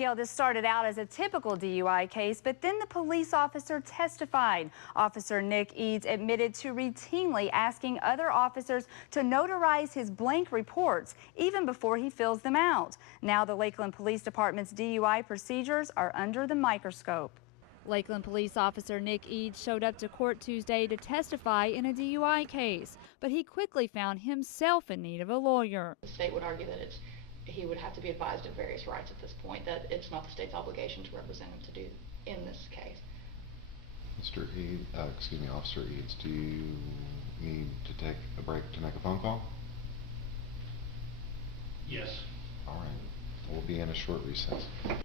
Gail, this started out as a typical DUI case, but then the police officer testified. Officer Nick Eads admitted to routinely asking other officers to notarize his blank reports even before he fills them out. Now the Lakeland Police Department's DUI procedures are under the microscope. Lakeland Police Officer Nick Eads showed up to court Tuesday to testify in a DUI case, but he quickly found himself in need of a lawyer. The state would argue that he would have to be advised of various rights at this point, that it's not the state's obligation to represent him to do in this case. Mr. Eads, Officer Eads, do you need to take a break to make a phone call? Yes. All right. We'll be in a short recess.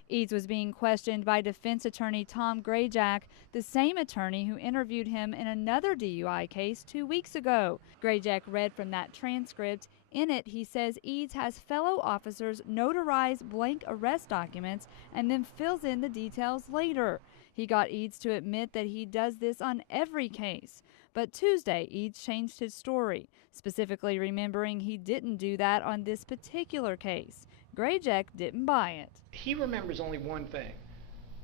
Eads was being questioned by defense attorney Tom Grayjack, the same attorney who interviewed him in another DUI case 2 weeks ago. Grayjack read from that transcript. In it, he says Eads has fellow officers notarize blank arrest documents and then fills in the details later. He got Eads to admit that he does this on every case. But Tuesday, Eads changed his story, specifically remembering he didn't do that on this particular case. Grayjack didn't buy it. He remembers only one thing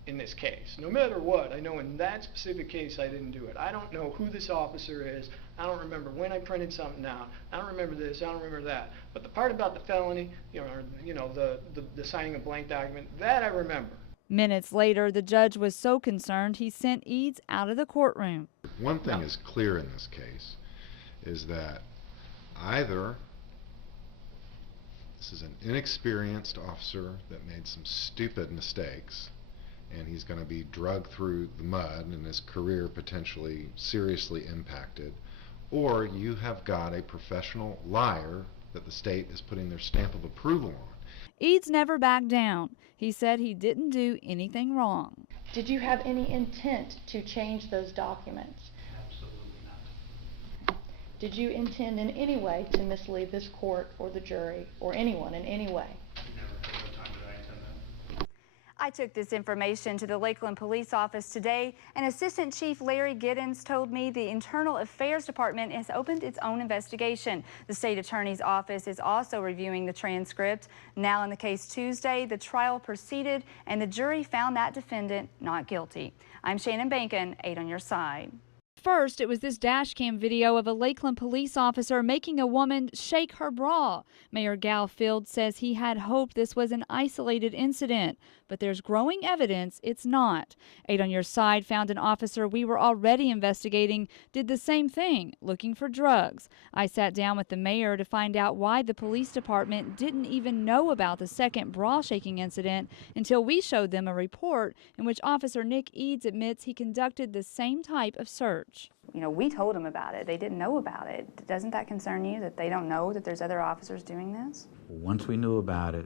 in this case. No matter what, I know in that specific case I didn't do it. I don't know who this officer is. I don't remember when I printed something out. I don't remember this. I don't remember that. But the part about the felony, the signing a blank document, that I remember. Minutes later, the judge was so concerned he sent Eads out of the courtroom. One thing is clear in this case is that either this is an inexperienced officer that made some stupid mistakes and he's going to be dragged through the mud and his career potentially seriously impacted, or you have got a professional liar that the state is putting their stamp of approval on. Eads never backed down. He said he didn't do anything wrong. Did you have any intent to change those documents? Absolutely not. Did you intend in any way to mislead this court or the jury or anyone in any way? I took this information to the Lakeland Police Office today, and Assistant Chief Larry Giddens told me the Internal Affairs Department has opened its own investigation. The State Attorney's Office is also reviewing the transcript. Now in the case Tuesday, the trial proceeded and the jury found that defendant not guilty. I'm Shannon Bankin, 8 on your side. First, it was this dash cam video of a Lakeland police officer making a woman shake her bra. Mayor Gal Field says he had hoped this was an isolated incident, but there's growing evidence it's not. 8 on your side found an officer we were already investigating did the same thing, looking for drugs. I sat down with the mayor to find out why the police department didn't even know about the second bra shaking incident until we showed them a report in which Officer Nick Eads admits he conducted the same type of search. We told them about it. They didn't know about it. Doesn't that concern you that they don't know that there's other officers doing this? Once we knew about it,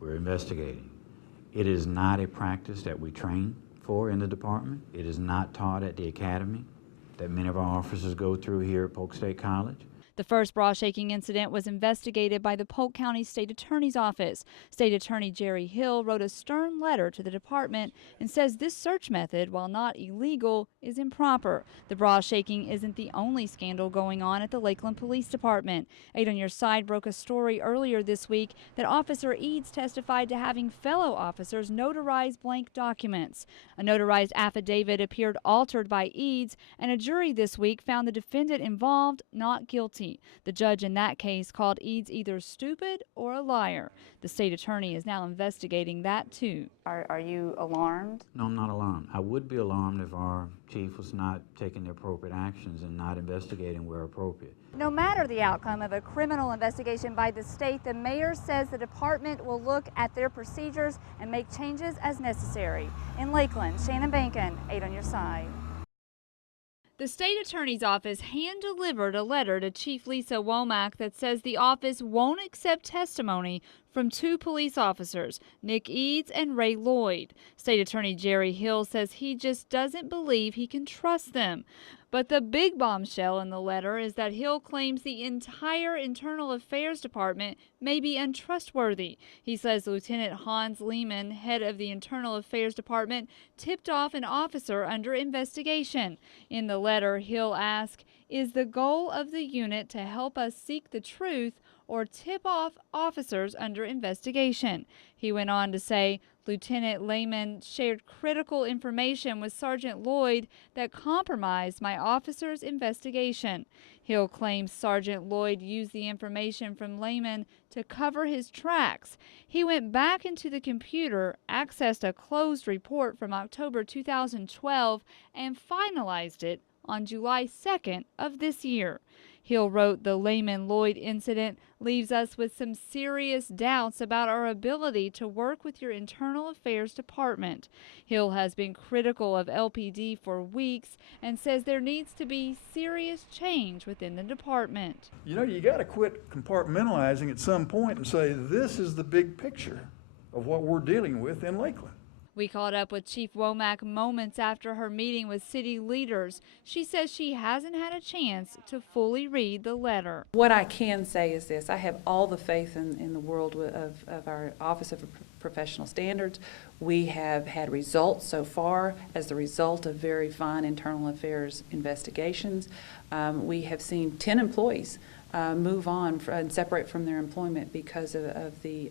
we're investigating. It is not a practice that we train for in the department. It is not taught at the academy that many of our officers go through here at Polk State College. The first bra shaking incident was investigated by the Polk County State Attorney's Office. State Attorney Jerry Hill wrote a stern letter to the department and says this search method, while not illegal, is improper. The bra shaking isn't the only scandal going on at the Lakeland Police Department. 8 on your side broke a story earlier this week that Officer Eads testified to having fellow officers notarize blank documents. A notarized affidavit appeared altered by Eads, and a jury this week found the defendant involved not guilty. The judge in that case called Eads either stupid or a liar. The state attorney is now investigating that too. Are you alarmed? No, I'm not alarmed. I would be alarmed if our chief was not taking the appropriate actions and not investigating where appropriate. No matter the outcome of a criminal investigation by the state, the mayor says the department will look at their procedures and make changes as necessary. In Lakeland, Shannon Bankin, 8 on your side. The state attorney's office hand-delivered a letter to Chief Lisa Womack that says the office won't accept testimony from 2 police officers, Nick Eads and Ray Lloyd. State Attorney Jerry Hill says he just doesn't believe he can trust them. But the big bombshell in the letter is that Hill claims the entire Internal Affairs Department may be untrustworthy. He says Lieutenant Hans Lehman, head of the Internal Affairs Department, tipped off an officer under investigation. In the letter, Hill asked, "Is the goal of the unit to help us seek the truth, or tip off officers under investigation. He went on to say Lieutenant Lehman shared critical information with Sergeant Lloyd that compromised my officer's investigation. Hill claims Sergeant Lloyd used the information from Lehman to cover his tracks. He went back into the computer, accessed a closed report from October 2012, and finalized it on July 2nd of this year. Hill wrote, the Lehman-Lloyd incident leaves us with some serious doubts about our ability to work with your Internal Affairs Department. Hill has been critical of LPD for weeks and says there needs to be serious change within the department. You know, you got to quit compartmentalizing at some point and say, this is the big picture of what we're dealing with in Lakeland. We caught up with Chief Womack moments after her meeting with city leaders. She says she hasn't had a chance to fully read the letter. What I can say is this: I have all the faith in the world of our Office of Professional Standards. We have had results so far as the result of very fine internal affairs investigations. We have seen 10 employees move on and separate from their employment because of the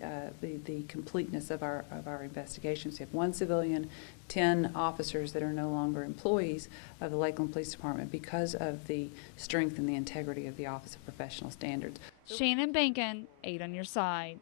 completeness of our investigations. We have 1 civilian, 10 officers that are no longer employees of the Lakeland Police Department because of the strength and the integrity of the Office of Professional Standards. Shannon Bankin, 8 on your side.